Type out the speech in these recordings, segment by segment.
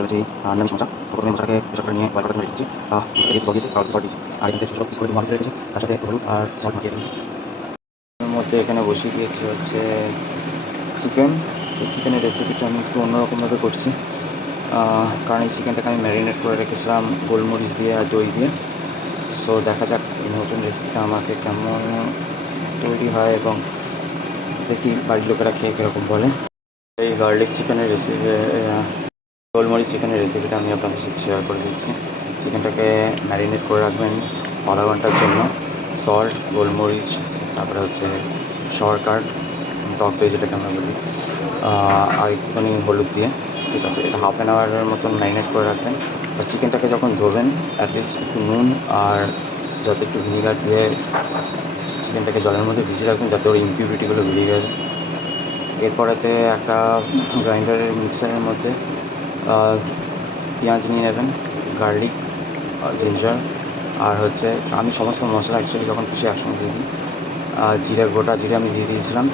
চলেছি নিরামিষ মোচা। তো প্রথমে মোচাটাকে প্রেসার করে নিয়ে বয়েল করার জন্য রেখেছি। মোচাটাকে জল দিয়েছি, কারণ সল্ট দিয়েছি, আর এখানে ছোটো পিস করে ডিম বয়েল রেখেছি, তার সাথে হলুদ আর সল্ট মাখিয়ে দিয়েছি। এর মধ্যে এখানে বসিয়ে দিয়েছি হচ্ছে চিকেন। এই চিকেনের রেসিপিটা আমি একটু অন্যরকমভাবে করছি, কারণ এই চিকেনটাকে আমি ম্যারিনেট করে রেখেছিলাম গোলমরিচ দিয়ে আর দই দিয়ে। সো দেখা যাক এই নতুন রেসিপিটা আমাকে কেমন তৈরি হয়, এবং দেখি বাড়ির লোকেরা খেয়ে কীরকম বলে। এই গার্লিক চিকেনের রেসিপি, গোলমরিচ চিকেনের রেসিপিটা আমি আপনাদের সাথে শেয়ার করে দিচ্ছি। চিকেনটাকে ম্যারিনেট করে রাখবেন আধা ঘন্টার জন্য, সল্ট, গোলমরিচ, তারপরে হচ্ছে শর্টকাট, টক দই যেটাকে আমরা বলি, আর একটুখানি হলুদ দিয়ে। ঠিক আছে, এটা হাফ অ্যান আওয়ারের মতন ম্যারিনেট করে রাখবেন। আর চিকেনটাকে যখন ধোবেন অ্যাটলিস্ট একটু নুন আর যাতে একটু ভিনিগার দিয়ে চিকেনটাকে জলের মধ্যে ভিজিয়ে রাখবেন, যাতে ওর ইমপিউরিটিগুলো বেরিয়ে গেছে। এরপরেতে একটা গ্রাইন্ডারের মিক্সারের মধ্যে পেঁয়াজ নিয়ে নেবেন, গার্লিক, জিঞ্জার, আর হচ্ছে আমি সমস্ত মশলা অ্যাকচুয়ালি যখন পিষে একসঙ্গে দিয়ে দিই। জিরে, গোটা জিরে আমি দিয়ে দিয়েছিলাম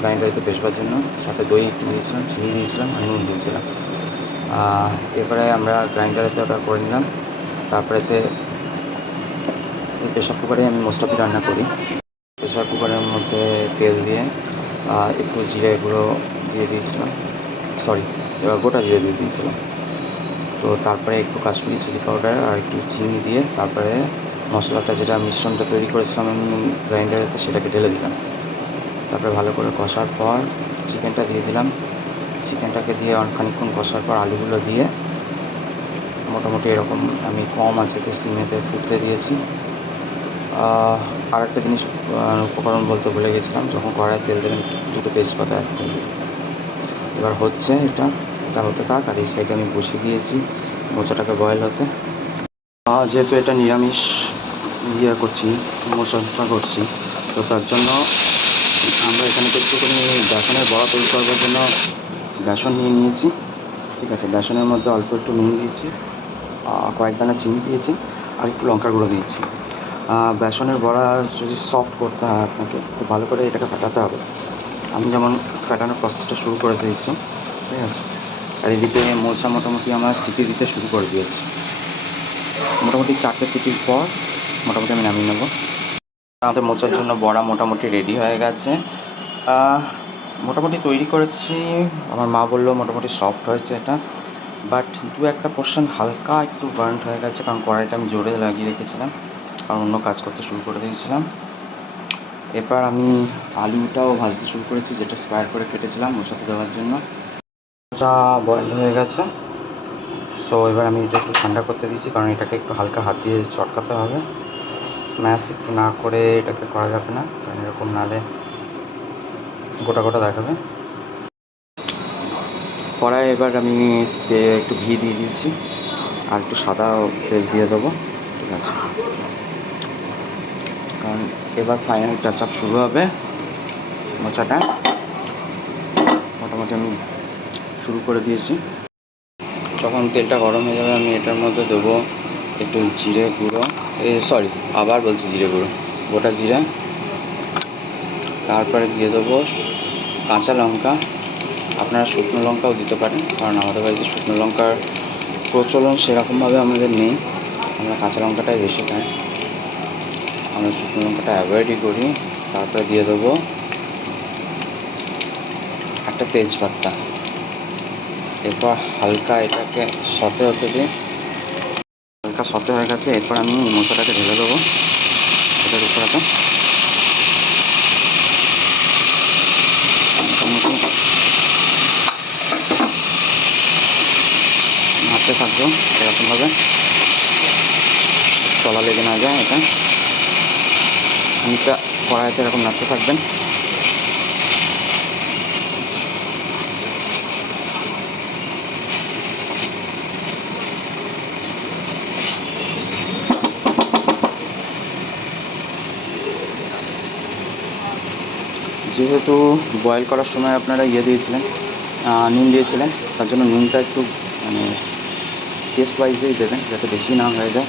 গ্রাইন্ডারেতে পেষবার জন্য, সাথে দই একটু দিয়েছিলাম, চিনি দিয়েছিলাম আর নুন দিয়েছিলাম। এরপরে আমরা গ্রাইন্ডারেতে ওটা করে নিলাম। তারপরেতে এই প্রেশার কুকারে আমি মোস্ট অফ রান্না করি। প্রেশার কুকারের মধ্যে তেল দিয়ে একটু জিরে গুঁড়ো দিয়ে দিয়েছিলাম, সরি, গোটা জিরে দিয়ে দিয়েছিলাম। তো তারপরে একটু কাশ্মীরি চিলি পাউডার আর একটু চিনি দিয়ে তারপরে মশলাটা, যেটা মিশ্রণটা তৈরি করেছিলাম আমি গ্রাইন্ডারেতে, সেটাকে ঢেলে দিলাম। তারপরে ভালো করে কষার পর চিকেনটা দিয়ে দিলাম। চিকেনটাকে দিয়ে খানিকক্ষণ কষার পর আলুগুলো দিয়ে মোটামুটি এরকম আমি কম আঁচেতে সিমেতে ফুটতে দিয়েছি। আর একটা জিনিস উপকরণ বলতে ভুলে গেছিলাম, যখন কড়াইয়ে তেল দেবেন দুটো তেজপাতা অ্যাড করবেন। এবার হচ্ছে এটা হতে থাক, আর এই সাইডে আমি বসিয়ে দিয়েছি মোচাটাকে বয়েল হতে। যেহেতু এটা নিরামিষ করছি, মোচাটা করছি, তো তার জন্য আমরা এখানে একটুখানি বেসনের বড়া তৈরি করবার জন্য বেসন নিয়ে নিয়েছি। ঠিক আছে, বেসনের মধ্যে অল্প একটু নুন দিয়েছি, কয়েক দানা চিনি দিয়েছি, আর একটু লঙ্কার গুঁড়ো দিয়েছি। বেসনের বড়া যদি সফট করতে হয় আপনাকে খুব ভালো করে এটাকে ফাটাতে হবে। আমি যেমন ফাটানোর প্রসেসটা শুরু করে দিয়েছি। ঠিক আছে, আর এদিকে মোচা মোটামুটি আমার সিটি দিতে শুরু করে দিয়েছি। মোটামুটি 4টে সিটির পর মোটামুটি আমি নামিয়ে নেব। আমাদের মোচার জন্য বড়া মোটামুটি রেডি হয়ে গেছে। মোটামুটি তৈরি করেছি, আমার মা বললো মোটামুটি সফট হয়েছে এটা, বাট দু একটা পোর্শন হালকা একটু বার্নড হয়ে গেছে, কারণ কড়াইটা আমি জোরে লাগিয়ে রেখেছিলাম, কারণ অন্য কাজ করতে শুরু করে দিয়েছিলাম। এরপর আমি আলুটাও ভাজতে শুরু করেছি, যেটা স্কোয়ার করে কেটেছিলাম ওর সাথে দেওয়ার জন্য। মোচা বয়েল হয়ে গেছে। সো এবার আমি এটা একটু ঠান্ডা করতে দিয়েছি, কারণ এটাকে একটু হালকা হাত দিয়ে চটকাতে হবে। স্ম্যাশ একটু না করে এটাকে করা যাবে না, কারণ এরকম নালে গোটা গোটা দেখাবে। কড়াই এবার আমি একটু ঘি দিয়ে দিয়েছি, আর একটু সাদা তেল দিয়ে দেবো। ঠিক আছে, কারণ এবার ফাইনাল টাচ আপ শুরু হবে। মোচাটা মোটামুটি আমি শুরু করে দিয়েছি। যখন তেলটা গরম হয়ে যাবে আমি এটার মধ্যে দেবো একটু জিরে গুঁড়ো, জিরে গুঁড়ো, গোটা জিরে। তারপরে দিয়ে দেবো কাঁচা লঙ্কা, আপনারা শুকনো লঙ্কাও দিতে পারেন, কারণ আমাদের বাড়িতে শুকনো লঙ্কার প্রচলন সেরকমভাবে আমাদের নেই, আমরা কাঁচা লঙ্কাটাই বেশি খাই, আমরা শুকনো লঙ্কাটা অ্যাভয়েডই করি। তারপরে দিয়ে দেবো একটা তেজপাতা। এরপর হালকা এটাকে সতে হতে দিই, হালকা সতে হয়ে গেছে। এরপর আমি মশলাটাকে ঢেলে দেবো এটার উপরে। মোটামুটি নাড়তে থাকবো এরকমভাবে, তলা লেগে না যায়। এটা অনেকটা কড়াইতে এরকম নাড়তে থাকবেন। যেহেতু বয়েল করার সময় আপনারা দিয়েছিলেন, নুন দিয়েছিলেন, তার জন্য নুনটা একটু মানে টেস্ট ওয়াইজেই দেবেন, যাতে বেশি না হয়ে যায়।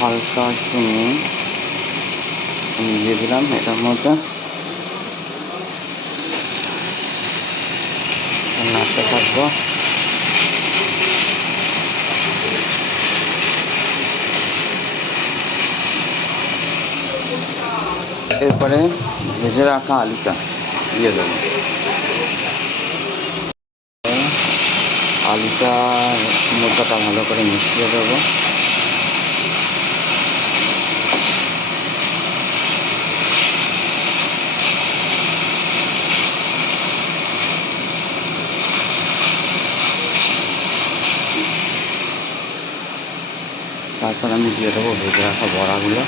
হালকা একটু নুন দিয়ে দিলাম এটার মধ্যে, নাড়তে থাকবো। এরপরে ভেজে রাখা আলুটা দিয়ে দেবো। আলুটা মোচাটা ভালো করে মিশিয়ে দেবো। তারপর আমি দিয়ে দেবো ভেজে রাখা বড়াগুলো।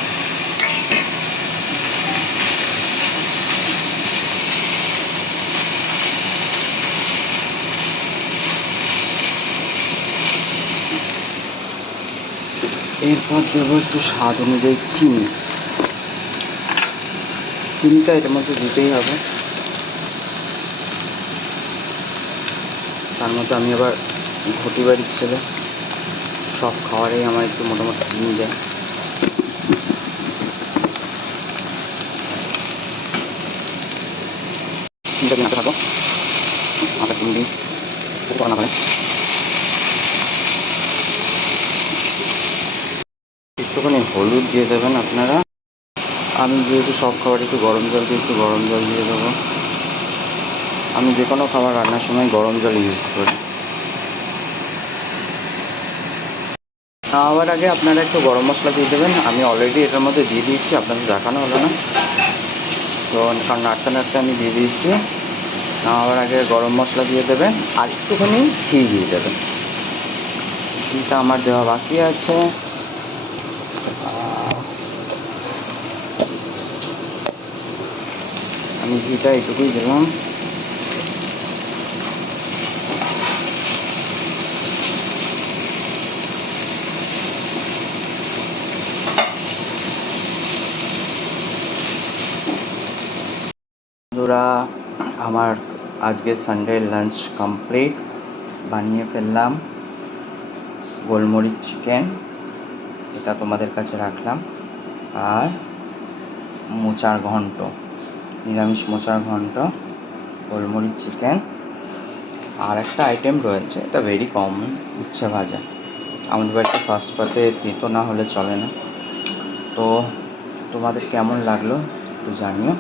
এরপর দেবো একটু স্বাদ অনুযায়ী চিনি। চিনিটা এটার মধ্যে দিতেই হবে। তার মধ্যে আমি আবার ঘটি বাড়ির ছেলে, সব খাবারেই আমার একটু মোটামুটি চিনি যায়। চিনিটা দিয়ে নাড়তে থাকবো। আটা চিনি দিই না করে একটুখানি হলুদ দিয়ে দেবেন আপনারা। আমি যেহেতু সব খাবার একটু গরম জল দিয়ে, একটু গরম জল দিয়ে দেবো। আমি যে কোনো খাবার রান্নার সময় গরম জল ইউজ করি। খাওয়ার আগে আপনারা একটু গরম মশলা দিয়ে দেবেন। আমি অলরেডি এটার মধ্যে দিয়ে দিয়েছি, আপনাদের দেখানো হলো না। তো কারণ নাড়তে নাড়তে আমি দিয়ে দিয়েছি। খাওয়ার আগে গরম মশলা দিয়ে দেবেন আর একটুখানি ঘি দিয়ে দেবেন। ঘিটা আমার দেওয়া বাকি আছে। আমি ঘিটা এটুকুই দিলাম। বন্ধুরা, আমার আজকে সানডে লাঞ্চ কমপ্লিট। বানিয়ে ফেললাম গোলমরিচ চিকেন, এটা তোমাদের কাছে রাখলাম। আর মোচার ঘন্ট, নিরামিষ মোচার ঘন্ট, গোলমরিচ চিকেন। আর একটা আইটেম রয়েছে, এটা ভেরি কমন, উচ্ছে ভাজা। আমাদের বাড়িতে ফার্স্ট পাতে তেতো না হলে চলে না। তো তোমাদের কেমন লাগলো একটু জানিও।